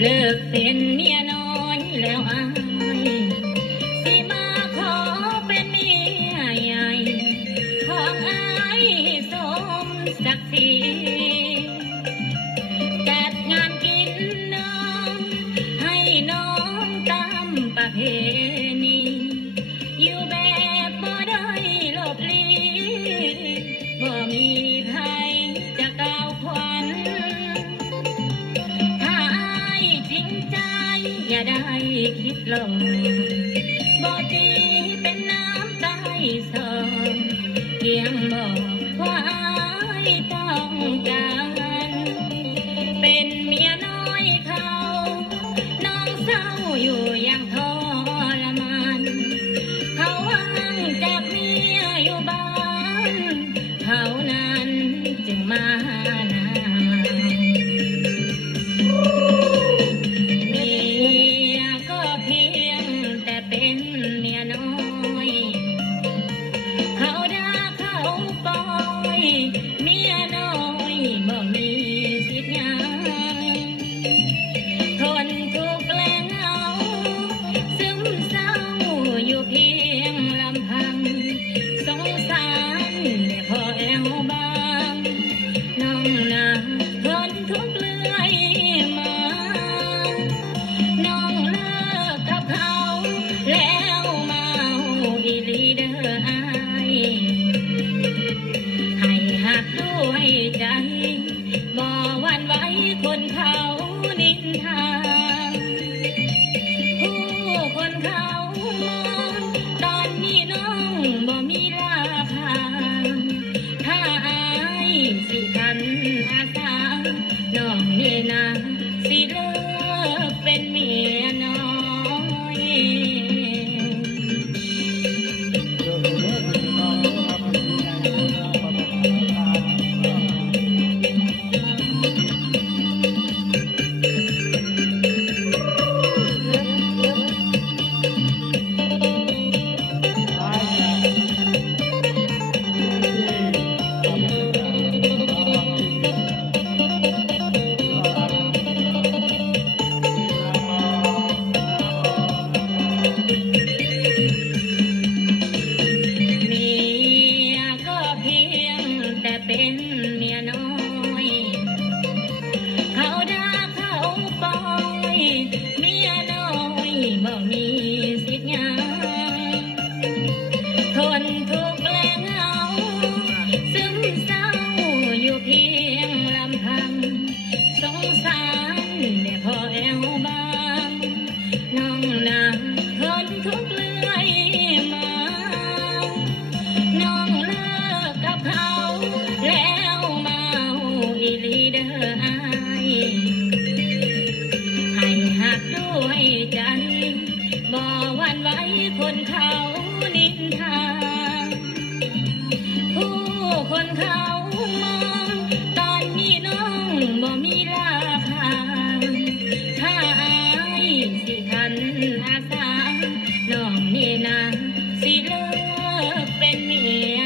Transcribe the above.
เลิกเป็นเมียน้อยแล้วอายสิมาขอเป็นเมียใหญ่ของอายสมศักดิ์ศรีจัดงานกินน้องให้น้องตามประเพณีอยู่แบบบ่ได้หลบลีบ่มีใครจะก้าวขวัญถ้าอายจริงใจอย่าได้คิดหลงบ่ตีเป็นน้ำตายสองเพียงบอกว่าอายต้องการเป็นเมียน้อยเขาน้องเศร้าอยู่อย่างทรมานเขาว่างจากเมียอยู่บ้านเขานั้นจึงมานาเมียก็เพียงแต่เป็นเมียน้อยเขาด่าเขาปล่อยเมียน้อยบ่มีสิทธิ์หยังทนทุกข์และเหงาซึมเศร้าอยู่เพียงลำพังสงสารแต่พอแอวบางน้องนางทนทุกข์เรื่อยมาน้องเลิกกับเขาแล้วมาอีหลีเด้ออายให้หักด้วยใจบ่หวั่นไหวคนเขานินทาผู้คนเขามองตอนนี้น้องบ่มีราคาถ้าอายสิทันอาสาน้องนี่นะสิเลิกเป็นเมียน้อย เมียก็เพียงแต่เป็นเมียน้อยเขาด่าเขาปล่อยเมียน้อยบ่มีสิทธิ์หยังทนทุกข์และเหงาซึมเศร้าอยู่เพียงลำพังสงสารแต่พอแอวบางน้องนางทนทุกข์เรื่อยมาน้องเลิกกับเขาแล้วมาอีหลีเด้ออายให้หักด้วยใจบ่หวั่นไหวคนเขานินทาผู้คนเขามองตอนนี้น้องบ่มีราคาถ้าอายสิทันอาสาน้องนี่นะสิเลิกเป็นเมีย